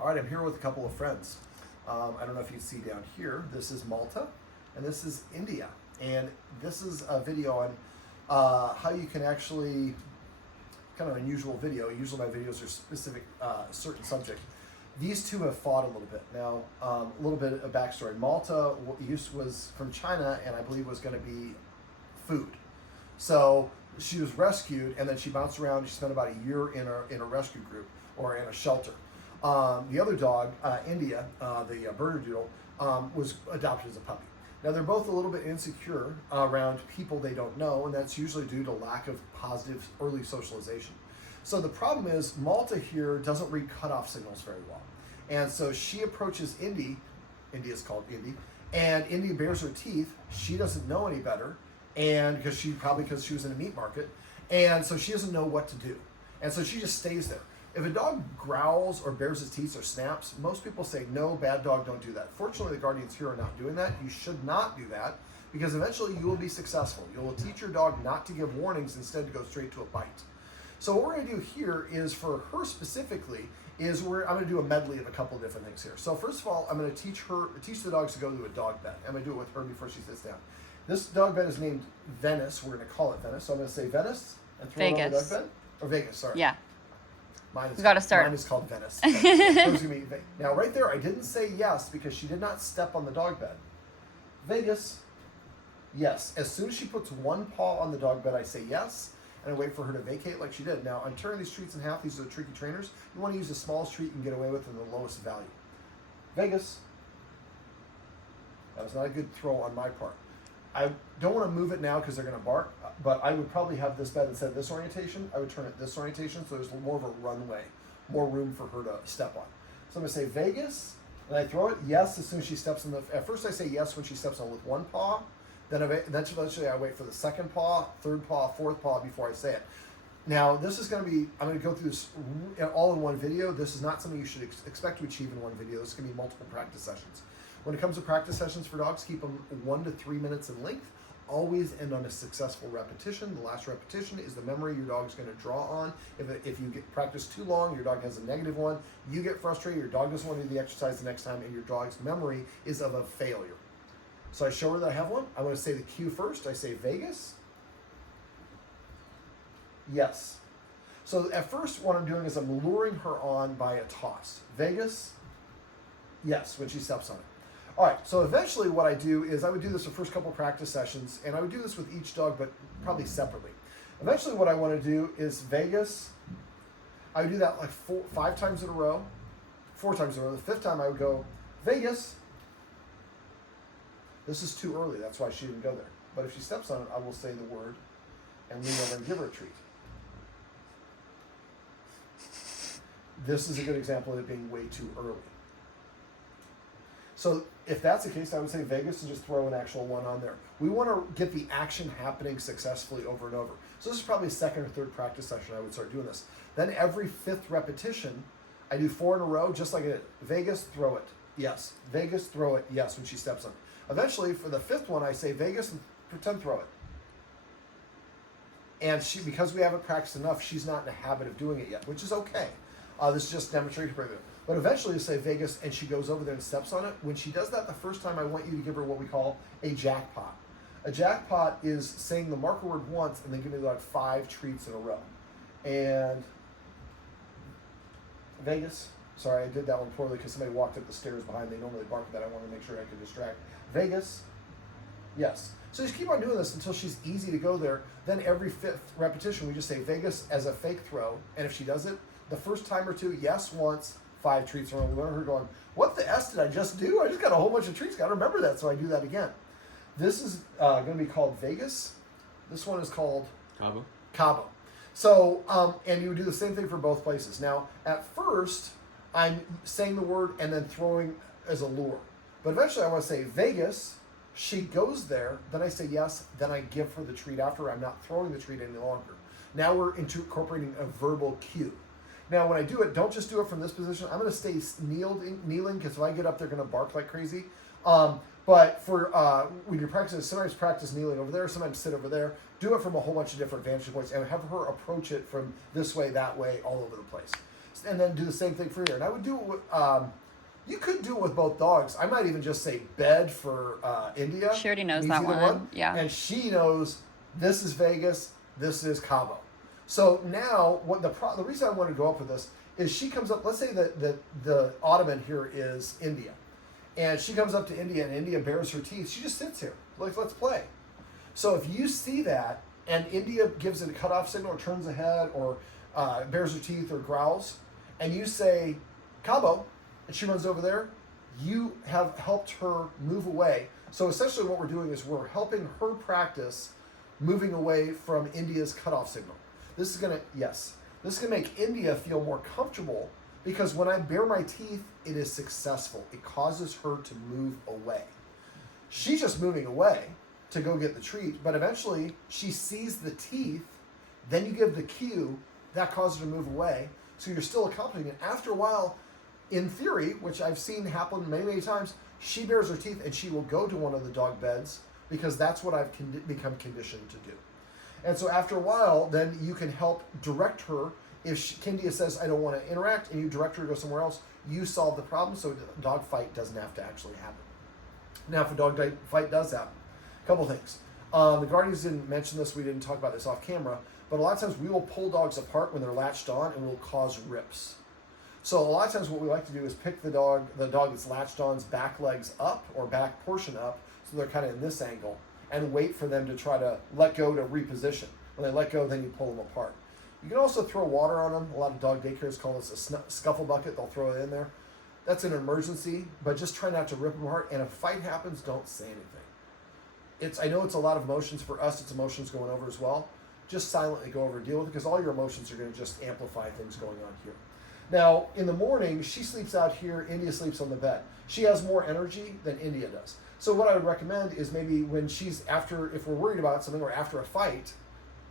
All right, I'm here with a couple of friends. I don't know if you see down here, this is Malta and this is India. And this is a video on how you can actually, kind of unusual video. Usually my videos are specific, certain subject. These two have fought a little bit. Now, a little bit of backstory. Malta was from China and I believe was going to be food. So she was rescued and then she bounced around. She spent about a year in a rescue group or in a shelter. The other dog, India, the Bernedoodle, was adopted as a puppy. Now they're both a little bit insecure around people they don't know, and that's usually due to lack of positive early socialization. So the problem is Malta here doesn't read cutoff signals very well. And so she approaches Indy is called Indy, and Indy bares her teeth. She doesn't know any better, and because she was in a meat market, and so she doesn't know what to do. And so she just stays there. If a dog growls or bares his teeth or snaps, most people say, no, bad dog, don't do that. Fortunately, the guardians here are not doing that. You should not do that because eventually you will be successful. You will teach your dog not to give warnings, instead to go straight to a bite. So what we're going to do here is, for her specifically, I'm going to do a medley of a couple of different things here. So first of all, I'm going to teach the dogs to go to a dog bed. I'm going to do it with her before she sits down. This dog bed is named Venice. We're going to call it Venice. So I'm going to say Venice and throw it on the dog bed. Or Vegas, sorry. Yeah. Mine is called Venice. Now, right there, I didn't say yes because she did not step on the dog bed. Vegas, yes. As soon as she puts one paw on the dog bed, I say yes, and I wait for her to vacate like she did. Now, I'm turning these treats in half. These are the tricky trainers. You want to use the smallest treat you can get away with and the lowest value. Vegas. That was not a good throw on my part. I don't want to move it now because they're going to bark, but I would probably have this bed instead of this orientation. I would turn it this orientation so there's more of a runway, more room for her to step on. So I'm going to say Vegas, and I throw it yes as soon as she steps on at first I say yes when she steps on with one paw, then eventually I wait for the second paw, third paw, fourth paw before I say it. Now this is going to be, I'm going to go through this all in one video. This is not something you should expect to achieve in one video. This is going to be multiple practice sessions. When it comes to practice sessions for dogs, keep them 1 to 3 minutes in length. Always end on a successful repetition. The last repetition is the memory your dog's going to draw on. If you get practice too long, your dog has a negative one, you get frustrated, your dog doesn't want to do the exercise the next time, and your dog's memory is of a failure. So I show her that I have one. I want to say the cue first. I say Vegas. Yes. So at first what I'm doing is I'm luring her on by a toss. Vegas. Yes, when she steps on it. All right, so eventually what I do is I would do this the first couple of practice sessions, and I would do this with each dog, but probably separately. Eventually what I want to do is Vegas. I would do that like 4 times in a row. The fifth time I would go, Vegas. This is too early, that's why she didn't go there. But if she steps on it, I will say the word and lean over and give her a treat. This is a good example of it being way too early. So if that's the case, I would say Vegas and just throw an actual one on there. We want to get the action happening successfully over and over. So this is probably a second or third practice session I would start doing this. Then every 5th repetition, I do 4 in a row, just like it. Vegas, throw it. Yes. Vegas, throw it. Yes, when she steps on it. Eventually, for the 5th one, I say Vegas and pretend throw it. And because we haven't practiced enough, she's not in the habit of doing it yet, which is okay. This is just demonstrating for her. But eventually you say Vegas and she goes over there and steps on it. When she does that the first time, I want you to give her what we call a jackpot. A jackpot is saying the marker word once and then give me like 5 treats in a row. And Vegas, sorry, I did that one poorly because somebody walked up the stairs behind. They normally bark at that. I want to make sure I can distract. Vegas, yes. So just keep on doing this until she's easy to go there. Then every 5th repetition, we just say Vegas as a fake throw. And if she does it, the first time or two, yes, once, 5 treats in a row. We want her going, what the S did I just do? I just got a whole bunch of treats. Got to remember that, so I do that again. This is going to be called Vegas. This one is called Cabo. So, and you would do the same thing for both places. Now, at first, I'm saying the word and then throwing as a lure. But eventually I want to say Vegas. She goes there. Then I say yes. Then I give her the treat after. I'm not throwing the treat any longer. Now we're incorporating a verbal cue. Now, when I do it, don't just do it from this position. I'm going to stay kneeling because if I get up, they're going to bark like crazy. But for when you're practicing, sometimes practice kneeling over there, sometimes sit over there. Do it from a whole bunch of different vantage points and have her approach it from this way, that way, all over the place. and then do the same thing for here. And I would do it with, you could do it with both dogs. I might even just say bed for India. She already knows that one. Yeah. And she knows this is Vegas, this is Cabo. So now, what the reason I want to go up with this is she comes up, let's say that the Ottoman here is India. And she comes up to India and India bares her teeth. She just sits here, like, let's play. So if you see that and India gives it a cutoff signal or turns ahead or bares her teeth or growls, and you say, Cabo, and she runs over there, you have helped her move away. So essentially what we're doing is we're helping her practice moving away from India's cutoff signal. This is going to make India feel more comfortable because when I bare my teeth, it is successful. It causes her to move away. She's just moving away to go get the treat, but eventually she sees the teeth, then you give the cue, that causes her to move away, so you're still accomplishing it. After a while, in theory, which I've seen happen many, many times, she bares her teeth and she will go to one of the dog beds because that's what I've become conditioned to do. And so after a while, then you can help direct her. If Kindia says, I don't want to interact, and you direct her to go somewhere else, you solve the problem so the dog fight doesn't have to actually happen. Now, if a dog fight does happen, a couple things. The Guardians didn't mention this, we didn't talk about this off camera, but a lot of times we will pull dogs apart when they're latched on and we'll cause rips. So a lot of times what we like to do is pick the dog that's latched on's back legs up or back portion up, so they're kind of in this angle, and wait for them to try to let go to reposition. When they let go, then you pull them apart. You can also throw water on them. A lot of dog daycares call this a scuffle bucket. They'll throw it in there. That's an emergency, but just try not to rip them apart. And if a fight happens, don't say anything. I know it's a lot of emotions. For us, it's emotions going over as well. Just silently go over and deal with it because all your emotions are going to just amplify things going on here. Now, in the morning, she sleeps out here. India sleeps on the bed. She has more energy than India does. So what I would recommend is maybe when if we're worried about something or after a fight,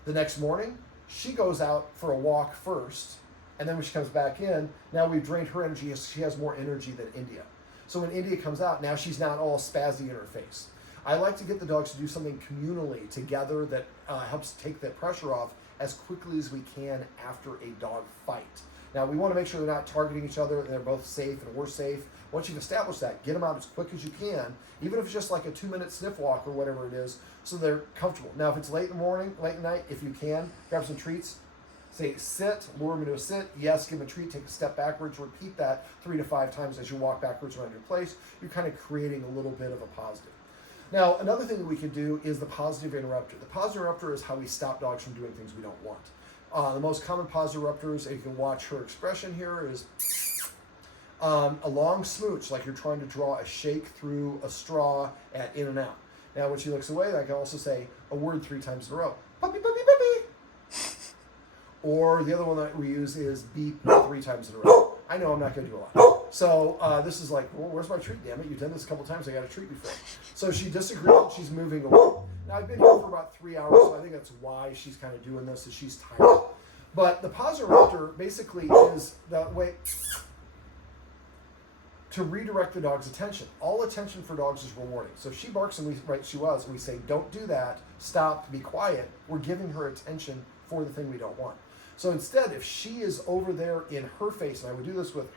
the next morning, she goes out for a walk first, and then when she comes back in, now we've drained her energy. She has more energy than India. So when India comes out, now she's not all spazzy in her face. I like to get the dogs to do something communally together that helps take the pressure off as quickly as we can after a dog fight. Now, we want to make sure they're not targeting each other and they're both safe and we're safe. Once you've established that, get them out as quick as you can, even if it's just like a 2-minute sniff walk or whatever it is, so they're comfortable. Now, if it's late in the morning, late at night, if you can, grab some treats. Say, sit, lure them into a sit. Yes, give them a treat, take a step backwards. Repeat that 3 to 5 times as you walk backwards around your place. You're kind of creating a little bit of a positive. Now, another thing that we can do is the positive interrupter. The positive interrupter is how we stop dogs from doing things we don't want. The most common positive interrupters, and you can watch her expression here, is a long smooch, like you're trying to draw a shake through a straw at in and out. Now, when she looks away, I can also say a word 3 times in a row. Puppy, puppy, puppy. Or the other one that we use is beep 3 times in a row. I know I'm not going to do a lot. So this is like, well, where's my treat, damn it? You've done this a couple times. I got a treat before. So she disagrees. She's moving away. Now, I've been here for about 3 hours, so I think that's why she's kind of doing this, is she's tired. But the positive interrupter basically is the way to redirect the dog's attention. All attention for dogs is rewarding. So if she barks and we say, don't do that, stop, be quiet, we're giving her attention for the thing we don't want. So instead, if she is over there in her face, and I would do this with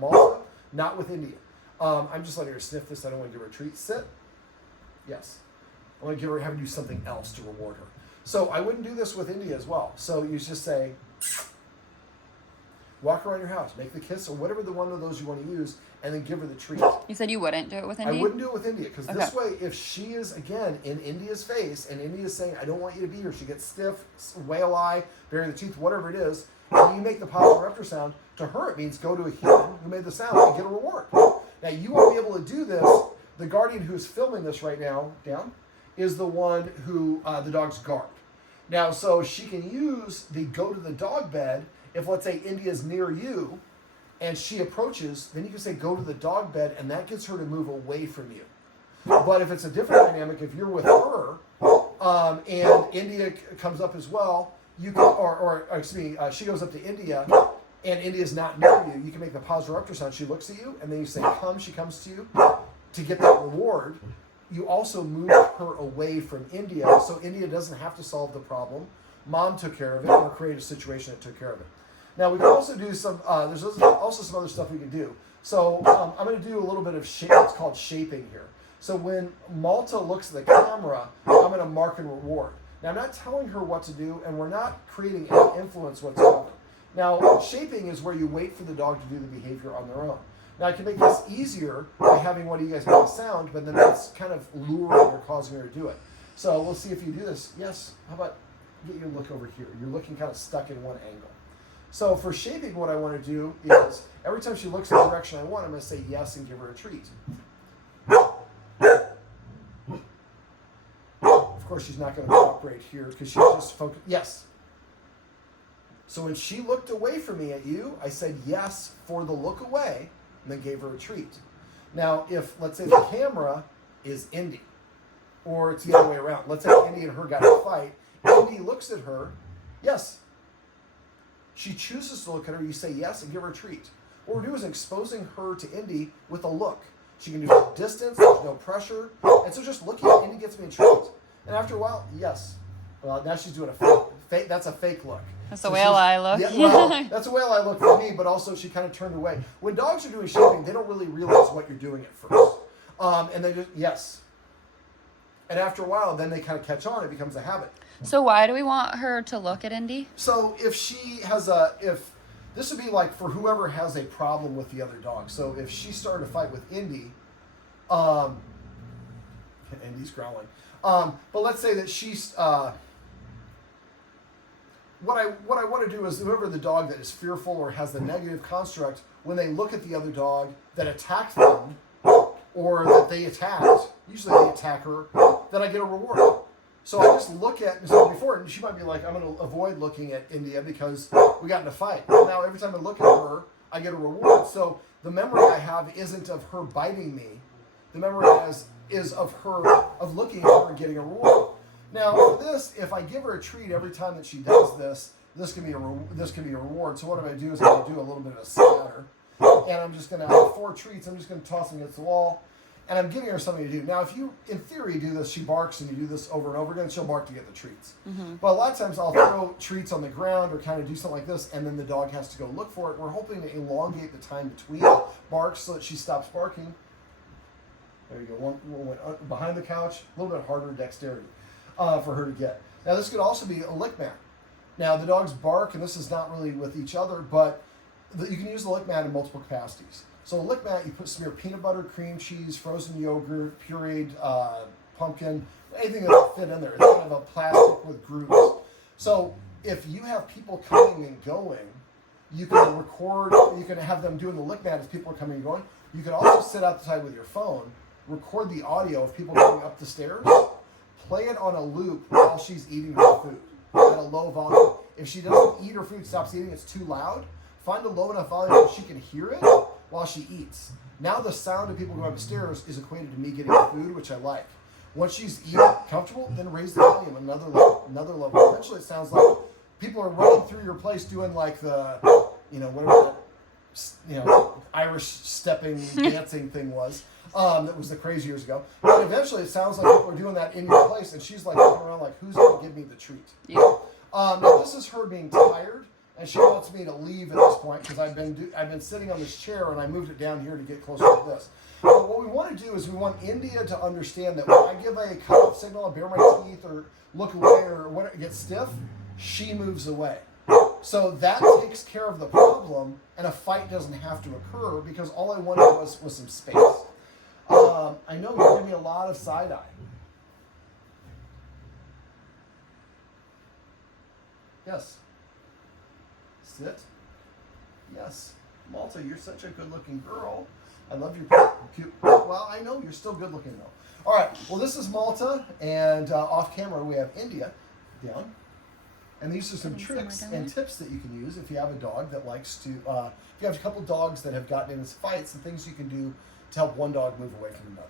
Malta, not with India. I'm just letting her sniff this. I don't want to give her a treat. Sit. Yes. I want to have her do something else to reward her. So I wouldn't do this with India as well. So you just say, walk around your house, make the kiss, or whatever the one of those you want to use, and then give her the treat. You said you wouldn't do it with India? I wouldn't do it with India, because this way, if she is, again, in India's face, and India's saying, I don't want you to be here, she gets stiff, whale eye, burying the teeth, whatever it is, and you make the positive interrupter sound, to her it means go to a human who made the sound and get a reward. Now, you won't be able to do this. The guardian who's filming this right now, down, is the one who the dog's guard. Now, so she can use the go to the dog bed. If, let's say, India's near you and she approaches, then you can say go to the dog bed, and that gets her to move away from you. But if it's a different dynamic, if you're with her and India comes up as well, you can, she goes up to India and India's not near you, you can make the positive interrupter sound. She looks at you, and then you say come, she comes to you to get that reward. You also move her away from India, so India doesn't have to solve the problem. Mom took care of it, or create a situation that took care of it. Now we can also do some, there's also some other stuff we can do. So I'm going to do a little bit of what's called shaping here. So when Malta looks at the camera, I'm going to mark and reward. Now I'm not telling her what to do, and we're not creating any influence whatsoever. Now shaping is where you wait for the dog to do the behavior on their own. Now I can make this easier by having one of you guys make a sound, but then that's kind of luring or causing her to do it. So we'll see if you do this. Yes, how about get your look over here? You're looking kind of stuck in one angle. So for shaping, what I want to do is every time she looks in the direction I want, I'm going to say yes and give her a treat. Of course, she's not going to cooperate here because she's just focused. Yes. So when she looked away from me at you, I said yes for the look away and then gave her a treat. Now, if, let's say, the camera is Indy, or it's the other way around. Let's say Indy and her got in a fight. Indy looks at her, yes. She chooses to look at her, you say yes and give her a treat. What we're doing is exposing her to Indy with a look. She can do it distance, there's no pressure. And so just looking at Indy gets me a treat. And after a while, yes. Well, now she's doing a fake. That's a fake look. That's the whale eye look. Yeah, well, that's a whale eye look for me, but also she kind of turned away. When dogs are doing shaping, they don't really realize what you're doing at first. And they just, yes. And after a while, then they kind of catch on. It becomes a habit. So why do we want her to look at Indy? So if she has this would be like for whoever has a problem with the other dog. So if she started a fight with Indy, Indy's growling. But let's say that she's, what I want to do is whoever the dog that is fearful or has the negative construct, when they look at the other dog that attacked them, or that they attacked, usually they attack her, then I get a reward. So I just look at, so before, she might be like, I'm going to avoid looking at India because we got in a fight. Well, now every time I look at her, I get a reward. So the memory I have isn't of her biting me. The memory is of looking at her and getting a reward. Now for this, if I give her a treat every time that she does this, this can be a reward. So what I'm going to do is I'm going to do a little bit of a scatter. And I'm just going to have 4 treats. I'm just going to toss them against the wall. And I'm giving her something to do. Now, if you, in theory, do this, she barks and you do this over and over again, she'll bark to get the treats. Mm-hmm. But a lot of times I'll throw treats on the ground or kind of do something like this, and then the dog has to go look for it. We're hoping to elongate the time between barks so that she stops barking. There you go. One went behind the couch. A little bit harder dexterity for her to get. Now, this could also be a lick mat. Now, the dogs bark, and this is not really with each other, but you can use the lick mat in multiple capacities. So a lick mat, you smear peanut butter, cream cheese, frozen yogurt, pureed pumpkin, anything that will fit in there. It's kind of a plastic with grooves. So if you have people coming and going, you can record, you can have them doing the lick mat as people are coming and going. You can also sit outside with your phone, record the audio of people going up the stairs, play it on a loop while she's eating her food at a low volume. If she doesn't eat her food, stops eating, it's too loud, find a low enough volume so she can hear it while she eats. Now the sound of people going up the stairs is equated to me getting food, which I like. Once she's eating comfortable, then raise the volume another level. Eventually it sounds like people are running through your place doing like the, whatever that, Irish stepping dancing thing was. That was the crazy years ago. But eventually it sounds like people are doing that in your place, and she's like looking around like, who's going to give me the treat? Yeah. Now this is her being tired. And she wants me to leave at this point because I've been sitting on this chair and I moved it down here to get closer to this. But what we want to do is we want India to understand that when I give a cut signal, I bare my teeth or look away or when it gets stiff, she moves away. So that takes care of the problem and a fight doesn't have to occur because all I wanted was some space. I know you're giving me a lot of side eye. Yes. Sit. Yes. Malta, you're such a good-looking girl. I love your cute. Well, I know you're still good-looking, though. All right. Well, this is Malta, and off camera we have India down. And these are some tricks and tips that you can use if you have a dog that likes to, if you have a couple dogs that have gotten into fights and things you can do to help one dog move away from another.